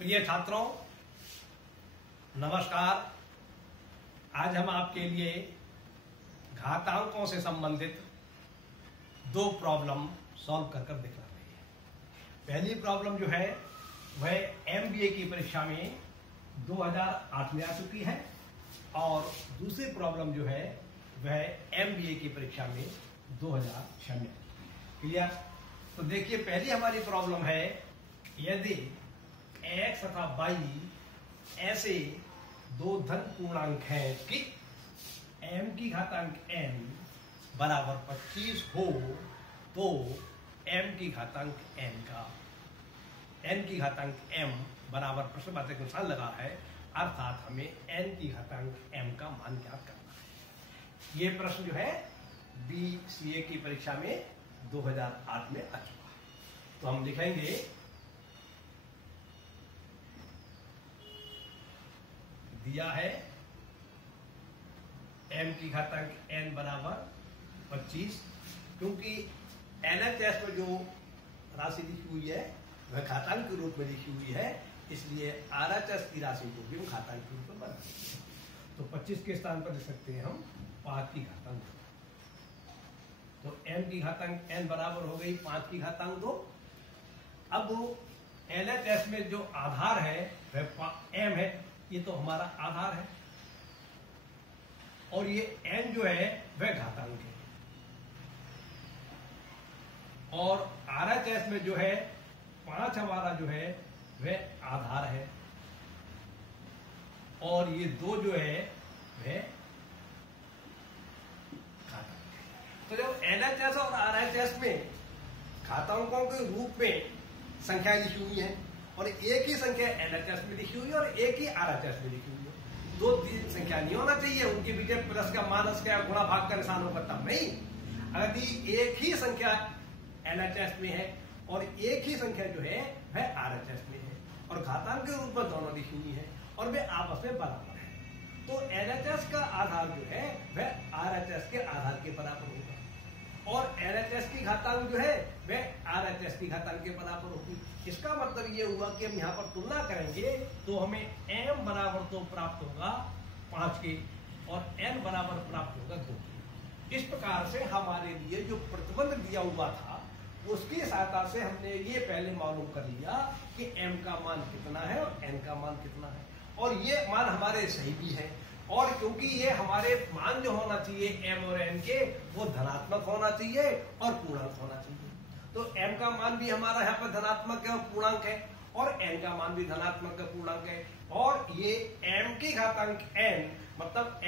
प्रिय छात्रों, नमस्कार। आज हम आपके लिए घातांकों से संबंधित दो प्रॉब्लम सॉल्व कर दिखा रहे हैं। पहली प्रॉब्लम जो है वह एमबीए की परीक्षा में 2008 में आ चुकी है और दूसरी प्रॉब्लम जो है वह एमबीए की परीक्षा में 2006 में। क्लियर? तो देखिए, पहली हमारी प्रॉब्लम है, यदि x तथा y ऐसे दो धन पूर्णांक हैं कि m की घातांक n बराबर 25 हो तो m की घातांक n की घातांक m बराबर प्रश्नवाचक के निशान लगा है, अर्थात हमें n की घातांक m का मान ज्ञात करना है। ये प्रश्न जो है BCA की परीक्षा में 2008 में आ चुका है। तो हम लिखेंगे दिया है m की घातांक n बराबर 25, क्योंकि LHS में जो राशि लिखी हुई है वह घातांक के रूप में लिखी हुई है, इसलिए RHS की राशि को भी हम घातांक के रूप में बना सकते हैं। तो 25 के स्थान पर लिख सकते हैं हम 5 की घातांक 2। तो m की घातांक n बराबर हो गई 5 की घातांक 2। अब LHS में जो आधार है वह m है, ये तो हमारा आधार है, और ये n जो है वह घातांक है, और RHS में जो है 5 हमारा जो है वह आधार है, और ये 2 जो है वह घातांक है। तो जब LHS और RHS में घातांकों के रूप में संख्या लिखी हुई है और एक ही संख्या LHS में लिखी हुई है और एक ही RHS में लिखी हुई है, दो तीन संख्या नहीं होना चाहिए, उनके पीछे प्लस का माइनस का गुणा भाग का निशान होगा तब नहीं। अगर एक ही संख्या LHS में है और एक ही संख्या जो है वह RHS में है और घातांक के रूप में दोनों लिखी हुई है और वे आपस में बराबर है, तो LHS का आधार जो है वह RHS के आधार के बराबर होगा और LHS की घातांक जो है वह RHS की घातांक के बराबर होगी। इसका मतलब ये हुआ कि हम यहाँ पर तुलना करेंगे तो हमें m बराबर तो प्राप्त होगा 5 के और n बराबर प्राप्त होगा 2 के। इस प्रकार से हमारे लिए जो प्रतिबंध दिया हुआ था उसकी सहायता से हमने ये पहले मालूम कर लिया कि m का मान कितना है और n का मान कितना है, और ये मान हमारे सही भी है। और क्योंकि ये हमारे मान जो होना चाहिए m और n के वो धनात्मक होना चाहिए और पूर्णांक होना चाहिए, तो m का मान भी हमारा यहाँ पर धनात्मक है और पूर्णांक है, और n का मान भी धनात्मक का पूर्णांक है, और ये m की घातांक n मतलब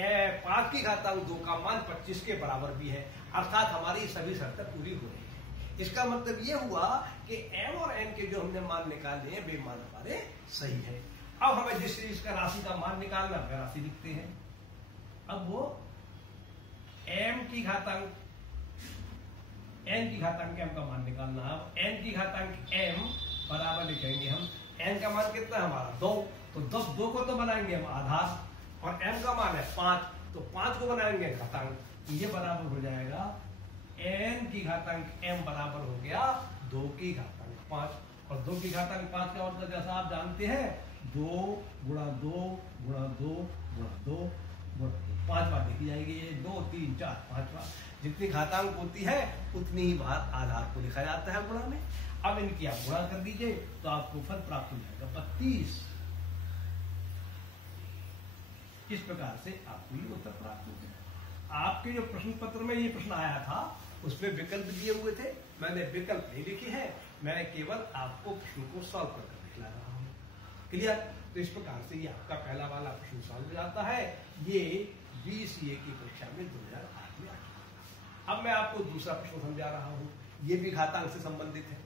5 की घातांक 2 का मान 25 के बराबर भी है, अर्थात हमारी सभी शर्तें पूरी हो रही है। इसका मतलब ये हुआ कि m और n के जो हमने मान निकाले हैं वे मान हमारे सही है। अब हमें जिस चीज का राशि का मान निकालना है राशि लिखते हैं। अब वो m की घातांक n की घातांक m का मान निकालना है। अब n की घातांक m बराबर लिखेंगे हम, n का मान कितना है हमारा 2, तो 2 को तो बनाएंगे हम आधार, और m का मान है 5, तो 5 को बनाएंगे घातांक, ये बराबर हो जाएगा n की घातांक m बराबर हो गया 2 की घातांक 5, और 2 की घातांक 5 का मतलब जैसा आप जानते हैं 2 गुणा 2 गुणा 2 गुणा 2 गुणा 5 बार देखी जाएगी, ये 2 3 4 5 बार जितनी घातांक होती है उतनी ही बार आधार को लिखा जाता है गुणा में। अब इनकी आप गुणा कर दीजिए तो आपको फल प्राप्त हो जाएगा 32। इस प्रकार से आपको ये उत्तर प्राप्त हो गया। आपके जो प्रश्न पत्र में ये प्रश्न आया था उसमें विकल्प दिए हुए थे, मैंने विकल्प नहीं लिखे हैं, मैं केवल आपको प्रश्न को सॉल्व कर दिखला रहा हूँ। क्लियर? तो इस प्रकार से ये आपका पहला वाला प्रश्न सॉल्व हो जाता है। ये BCA की परीक्षा में 2008 में आ चुका। अब मैं आपको दूसरा प्रश्न समझा रहा हूँ, ये भी घातांक से संबंधित है।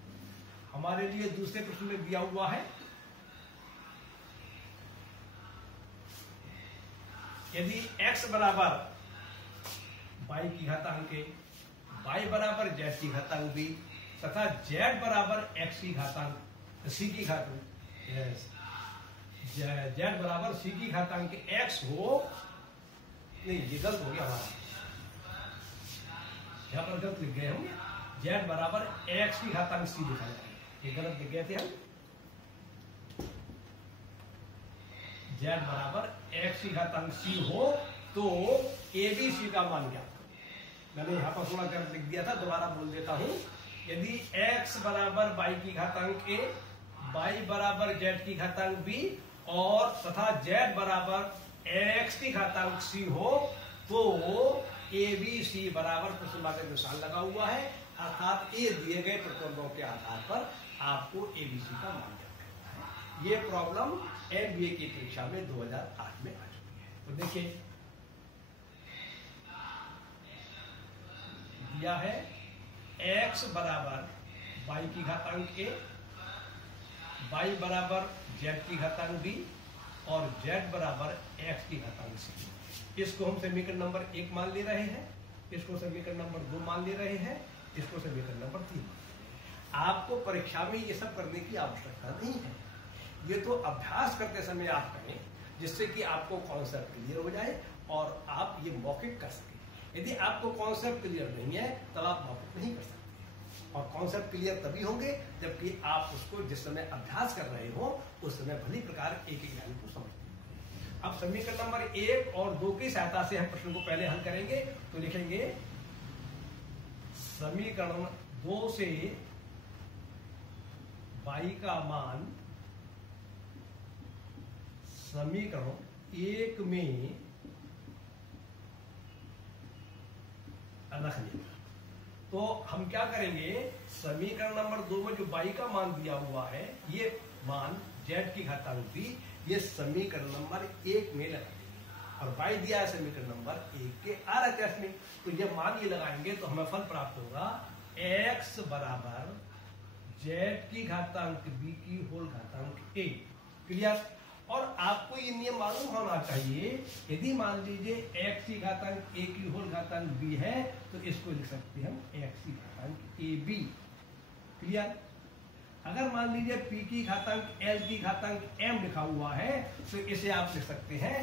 हमारे लिए दूसरे प्रश्न में दिया हुआ है, यदि x बराबर y की घातांक a, y बराबर z की घातांक b तथा z बराबर x की घातांक c की घातांक z बराबर c की घातांक x हो, नहीं ये गलत हो गया हमारा, यहाँ पर गलत लिख गए हम, z बराबर x की घातांक c लिखा जाएगा, ये गलत लिख गए थे हम। z बराबर x की घातांक c हो तो ABC का मान ज्ञात करो। मैंने यहाँ पर थोड़ा गलत लिख दिया था, दोबारा बोल देता हूँ। यदि x बराबर y की घातांक a, y बराबर z की घातांक b और तथा z बराबर x की घातांक c हो तो ABC बराबर प्रश्नवाचक निशान लगा हुआ है, अर्थात ए दिए गए प्रतिबंधों के आधार पर आपको ABC का मान ज्ञात करना है। ये प्रॉब्लम MBA की परीक्षा में 2008 में आ चुकी है। तो देखिए दिया है x बराबर y की घातांक a, y बराबर z की घातांक b और z बराबर x की घातांक c। इसको हम समीकरण नंबर 1 मान ले रहे हैं, इसको समीकरण नंबर 2 मान ले रहे हैं, इसको समीकरण नंबर 3। आपको परीक्षा में ये सब करने की आवश्यकता नहीं है, ये तो अभ्यास करते समय आप करें जिससे कि आपको कॉन्सेप्ट क्लियर हो जाए और आप ये मौखिक कर सकें। यदि आपको कॉन्सेप्ट क्लियर नहीं है तब आप मौखिक नहीं कर सकते, और कॉन्सेप्ट क्लियर तभी होंगे जबकि आप उसको जिस समय अभ्यास कर रहे हो उस समय भली प्रकार एक एक ज्ञान को समझते हैं। अब समीकरण नंबर 1 और 2 की सहायता से हम प्रश्न को पहले हल करेंगे। तो लिखेंगे समीकरण 2 से y का मान समीकरण 1 में रख लेंगे। तो हम क्या करेंगे, समीकरण नंबर 2 में जो y का मान दिया हुआ है ये मान z की घातांक b, ये समीकरण नंबर 1 में लगा देंगे और y दिया है समीकरण नंबर 1 के RHS में। तो ये मान ये लगाएंगे तो हमें फल प्राप्त होगा x बराबर z की घातांक b की होल घातांक a। क्लियर? और आपको ये नियम मालूम होना चाहिए, यदि मान लीजिए x की घातांक a की होल घातांक b है तो इसको लिख सकते हैं हम x की घातांक ab। क्लियर? अगर मान लीजिए p की घातांक l की घातांक m लिखा हुआ है तो इसे आप लिख सकते हैं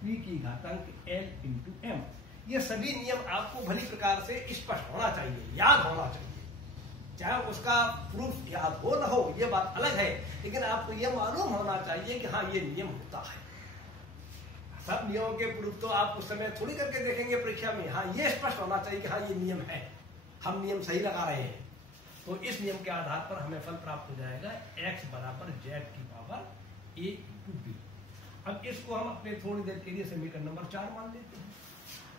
p की घातांक l इंटू m। ये सभी नियम आपको भली प्रकार से स्पष्ट होना चाहिए, याद होना चाहिए। चाहे उसका प्रूफ याद हो ना हो ये बात अलग है, लेकिन आपको ये मालूम होना चाहिए कि हाँ ये नियम होता है। सब नियमों के प्रूफ तो आप उस समय थोड़ी करके देखेंगे परीक्षा में, हाँ ये स्पष्ट होना चाहिए कि हाँ ये नियम है, हम नियम सही लगा रहे हैं। तो इस नियम के आधार पर हमें फल प्राप्त हो जाएगा x बराबर z की पावर a इंटू b। अब इसको हम अपने थोड़ी देर के लिए समीकरण नंबर 4 मान लेते हैं।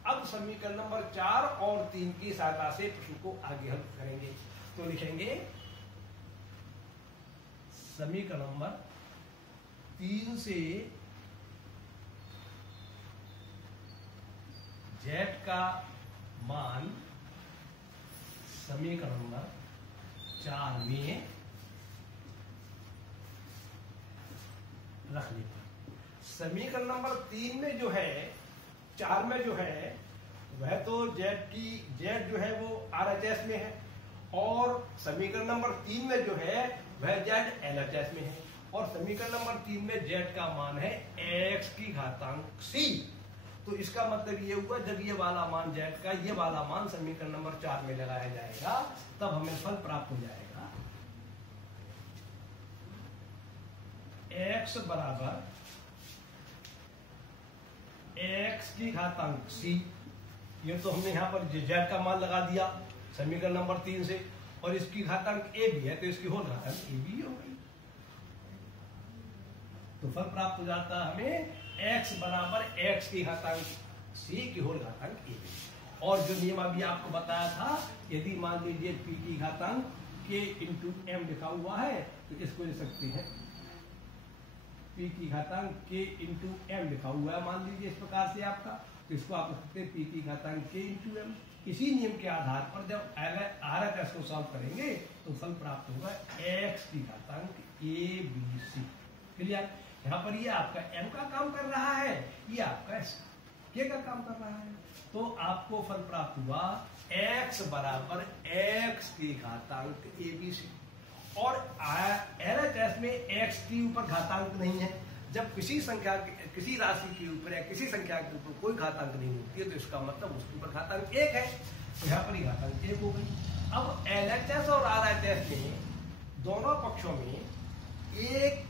अब समीकरण नंबर 4 और 3 की सहायता से प्रश्न को आगे हल करेंगे। तो लिखेंगे समीकरण नंबर 3 से z का मान समीकरण नंबर 4 में रख लेते हैं। समीकरण नंबर 3 में जो है, 4 में जो है वह तो z जो है वो RHS में है, और समीकरण नंबर 3 में जो है वह z LHS में है, और समीकरण नंबर 3 में z का मान है x की घातांक c। तो इसका मतलब ये हुआ जब ये वाला मान z का ये वाला मान समीकरण नंबर 4 में लगाया जाएगा तब हमें फल प्राप्त हो जाएगा x बराबर x की घातांक c। ये तो हमने यहाँ पर z का मान लगा दिया समीकरण नंबर 3 से, और इसकी घातांक a भी है तो इसकी होल घातांक a भी हो गई। तो फल प्राप्त हो जाता है हमें x बराबर x की घातांक c की होल घातांक a। और जो नियम अभी आपको बताया था, यदि मान लीजिए p की घातांक k इंटू m लिखा हुआ है तो इसको लिख सकते हैं p की घातांक k इंटू m लिखा हुआ है, मान लीजिए इस प्रकार से आपका, तो इसको आप लिख सकते हैं p की घातांक k इंटू m। इसी नियम के आधार पर जब RHS को सॉल्व करेंगे तो फल प्राप्त होगा x की घातांक abc। क्लियर? यहाँ पर ये आपका m का काम कर रहा है, ये आपका k का काम कर रहा है, तो आपको फल प्राप्त हुआ x बराबर x की घातांक abc। और LHS में x के ऊपर घातांक नहीं है। जब किसी संख्या किसी राशि के ऊपर या किसी संख्या के ऊपर कोई घातांक नहीं होती है तो इसका मतलब उसके ऊपर घातांक 1 है, तो यहाँ पर घातांक 1 हो गई। अब LHS और RHS में दोनों पक्षों में एक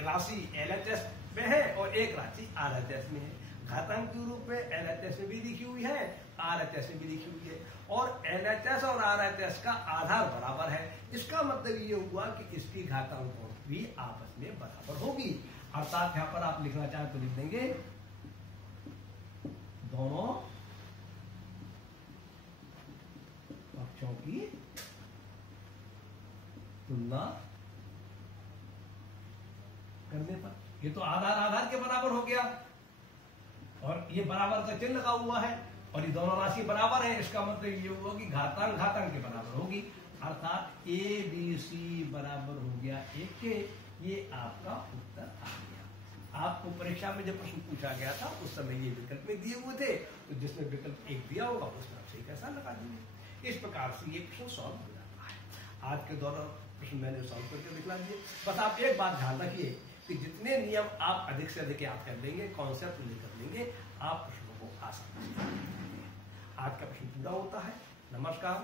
राशि LHS में है और एक राशि RHS में है। घातांक के रूप में LHS में भी लिखी हुई है, RHS में भी लिखी हुई है और LHS और RHS का आधार बराबर है। इसका मतलब ये हुआ कि इसकी घातांकों भी आपस में बराबर होगी। अर्थात यहां पर आप लिखना चाहें तो लिख देंगे दोनों पक्षों की तुलना करने पर, ये तो आधार आधार के बराबर हो गया और ये बराबर का चिन्ह लगा हुआ है और ये दोनों राशि बराबर है। इसका मतलब ये हुआ कि घातांक घातांक के बराबर होगी, अर्थात ABC बराबर हो गया 1 के। ये आपका उत्तर आ गया। आपको परीक्षा में जब प्रश्न पूछा गया था उस समय ये विकल्प में दिए हुए थे, तो जिसमें विकल्प 1 दिया होगा उसमें आप सही कैसा लगा देंगे। इस प्रकार से ये प्रश्न सॉल्व हो जाता है। आज के दौरान प्रश्न मैंने सॉल्व करके दिखला दिए। बस आप एक बात ध्यान रखिए कि जितने नियम आप अधिक से अधिक याद कर लेंगे, कॉन्सेप्ट लेकर लेंगे, आप प्रश्नों को आसान। आज का प्रश्न पूरा होता है। नमस्कार।